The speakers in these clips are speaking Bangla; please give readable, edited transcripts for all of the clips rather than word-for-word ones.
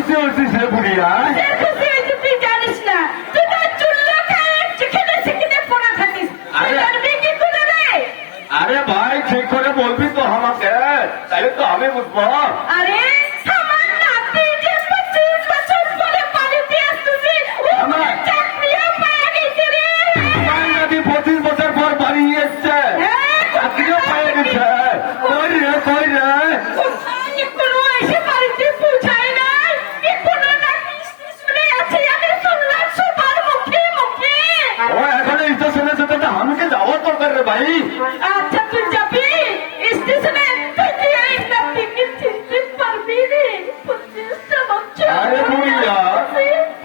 খুশি হয়েছিস রে বুড়িয়া? খুশি হয়েছে তুই জানিস না, তুই তো চুল্লো খায় যেখানে সেখানে পড়া থাকিস। জানবি কি করে রে? আরে ভাই ঠিক করে বলবি তো আমাকে, তাইলে তো আমি বুঝবো। আরে আমার নাতি যে 25 বছর পরে বাড়িতে আসতেছে, ও আমার চাকরিও পেয়ে গেছে রে। আমার নাতি 25 বছর পর বাড়ি এসছে, চাকরিও পেয়ে গেছে। কই রে কই রে? এখনো এসে বাড়িতে পৌঁছায় নাই, এখনো নাকি স্টেশনে আছে। আমি শুনলাম সবার মুখে মুখে। ও এখানে স্টেশনে যেতে তো আমাকে যাওয়ার দরকার রে ভাই। আচ্ছা তুই যাবি স্টেশনে, তুই কি এই নাতিকে চিনতে পারবি রে? 25টা বছর। আরে বুড়িয়া,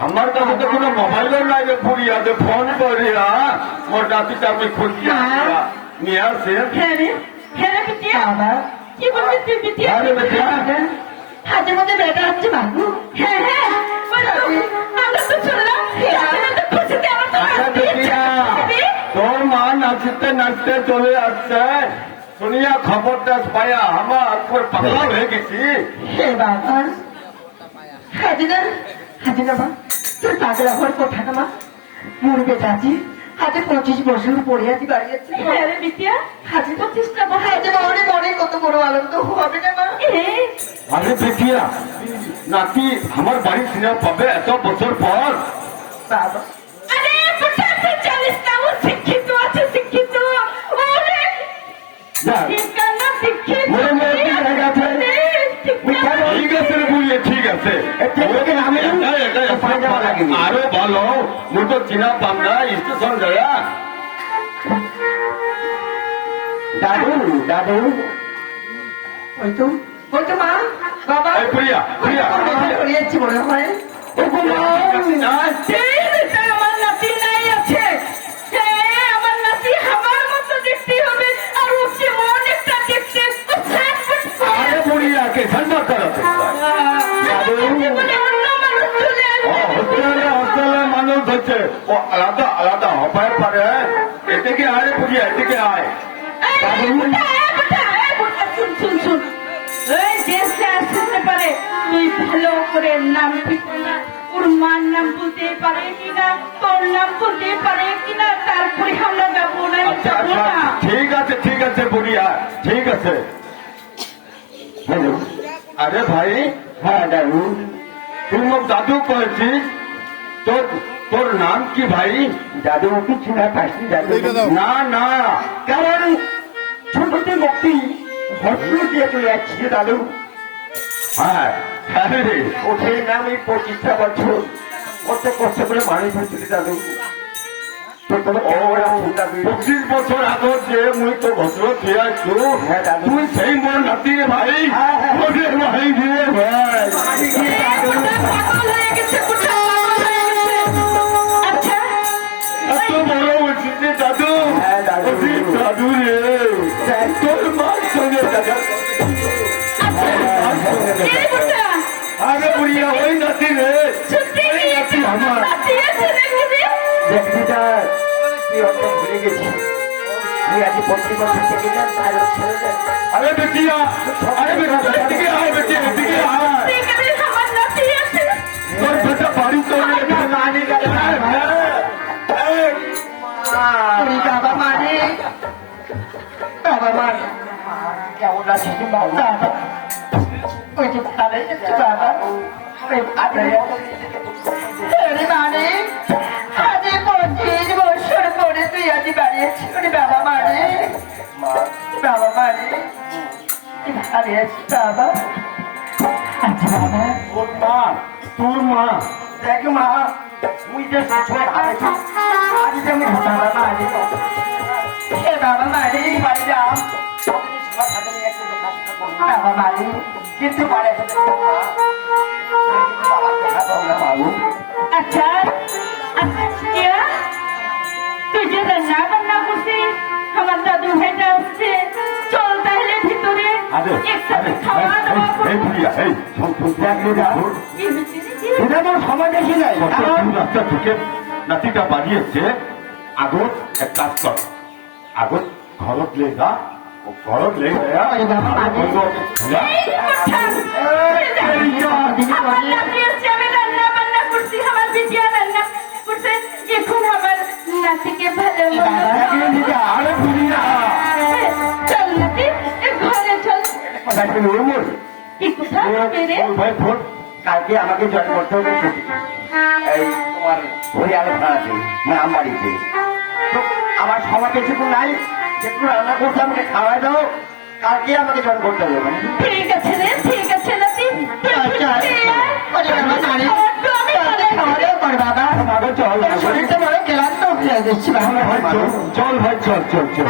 আমার কাছে তো কোনো মোবাইলও নাই রে বুড়িয়া, যে ফোন করিয়া মোর নাতিটা আমি খুঁজিয়া নিয়ে আসে। হ্যাঁ রে বিটিয়া, কি বলবি তুই বিটিয়া? আরে বেটা, হাতে মধ্যে বেটা হচ্ছে বাবু। হ্যাঁ আমরা তো শুনলাম স্টেশনে তো খুশিতে আমার তো আরে নাতি বেটিয়া, এসেছে। তোর মা নাচতে নাচতে চলে আসছে, শুনিয়া খবরটা পায়া আমার উপর পাগলা হয়ে গেছি। হে বাবা, হাজিনা মা, তোর পাগলা ঘর কোথাটা মা? মরবে চাচি, হাতে 25 বছর পরে আছি বাড়িয়েছে। হ্যাঁ রে বিটিয়া, হাতে 25টা বছর। হাতে মনে কত বড় আনন্দ হবে না মা? আরে বেটিয়া, নাতি আমার বাড়ি ফিরে পাবে এত বছর পর? বাবা, আরে বুঝা তুই জানিস না, ও শিক্ষিত আছে, শিক্ষিত। ওরে যা, ঠিকানা শিক্ষিত। মোর মেয়ে কি জায়গা আছে? ঠিক আছে রে বুড়িয়া, ঠিক আছে। আরো ভালো, মুই তো চিনা পাম না স্টেশন যায়। দাদু ওই তো মা, বাবা এই বুড়িয়া বুড়িয়া, হয়েছি মনে হয়। আমার নাতি নাই আছে, আমার নাতি আমার মতো দেখতে হবে, আর ও কেমন একটা দেখতে। আরে বুড়িয়াকে ঠান্ডা করাতে হোস্টেলের মানুষ হচ্ছে, ও আলাদা আলাদা হবার পারে। এদিকে আয় বুঝিয়া, এদিকে আয়। শুন, এই দেশে আসতে পারে, তুই ভালো করে নাম ঠিকানা, ওর মার নাম বলতে পারে কিনা, তোর নাম বলতে পারে কিনা, তারপরে আমরা যাবো না। আচ্ছা আচ্ছা, ঠিক আছে বুড়িয়া, ঠিক আছে। হ্যালো, আরে ভাই। হ্যাঁ দাদু, তুই মোক দাদু করেছিস, তোর নাম কি ভাই? দাদু কিছু না পাইছি দাদু। না না, কারণ ছোটতে মুক্তি হসপিটাল দিয়ে চলে যাচ্ছি দাদু। হ্যাঁ হ্যাঁ রে, ওঠে নাম এই 25টা বছর কত কষ্ট করে মানুষ হয়েছিল দাদু। তো তোমার ও 25 বছর আগত যে মুই তো ঘটল দিয়ে আসছো, হ্যাঁ দাদু। তুই সেই মোর নাতি রে ভাই। হ্যাঁ, হ্যাঁ। ওরে ভাই রে ভাই। পাগল হয়ে গেছে, কোথায় পাগল হয়ে গেছে? আচ্ছা এত বড় হয়েছিস যে দাদু। হ্যাঁ, দাদু। ওরে দাদু রে, তোর মার সঙ্গে দেখা। এই বুড়া, আরে বুড়িয়া, ওই নাতি রে, সত্যি ওই কি নাতি আমার। নাতি আছে নাকি রে? দেখছিটা তুই অত ভুলে গেছিস। তুই আজ 25 বছর থেকে যান তাহলে ছেড়ে দেন। আরে বেটিয়া, আরে বেটিয়া, এদিকে আয় বেটিয়া, এদিকে আয়। এখানে আমার নাতি আছে। তোর বেটা বাড়ি চলে গেছে। মানে দাদু বাবা মানে কেমন আছিস বাবা? ওই যে ভালো যাচ্ছে বাবা। ওই ভালো মানে আজ 25 বছর পরে তুই আজ বাড়িয়েছিস বাবা মানে। বাবা মানে ভালো আছিস বাবা? আচ্ছা বাবা, তোর মা দেখ মা তুই যে সবসময় ভালো আছিস, আজ যে আমি বাবা মানে হে বাবা মানে বাড়ি যাও। বাবা মানে কিন্তু বাড়ি আচ্ছা টিয়া, তুই যে রান্না বান্না করছিস, আমার দাদু ভাইটা আসছে, চল তাহলে ভিতরে একসাথে খাওয়া দাওয়া এই করবো। বুড়িয়া, এই শোন, দেখ দাদা, কি হয়েছে রে? এটা তোর সময় বেশি নাই। রাস্তা ঢুকে নাতিটা বাড়িয়েছে। আগত এক কাজ কর, আগত ঘরত লে যা, গরম লেগে যায় আরে বাবা, আমার বন্ধু ওকে আমার নাতি আসছে, আমি রান্না বান্না করছি, আমার বিটিয়া রান্না করছে, এখন আমার নাতিকে ভালো মন্দ আরে বুড়ি না চল নাতি, এ ঘরে চল। কথা শুনে উমর কি কোথা বেরে? ভাই ফোন কালকে আমাকে জয়েন করতে হবে ছুটি এই তোমার হরিয়ানা থানাতে মানে আমবাড়িতে তো আমার সময় বেশিক্ষণ নাই যেটুকু রান্না করতে আমাকে খাওয়াই দাও কালকে আমাকে জয়েন করতে হবে মানে ঠিক আছে রে, ঠিক আছে নাতি, তুই আচ্ছা, খেয়ে আয়। আরে বাবা, নানি, খাবারটা আমি তাহলে বানাই খাওয়া দাওয়া কর বাবা। মাগো চল তোর শরীরটা বড় ক্লান্ত হয়ে যাচ্ছে বাবা। চল ভাই চল চল চল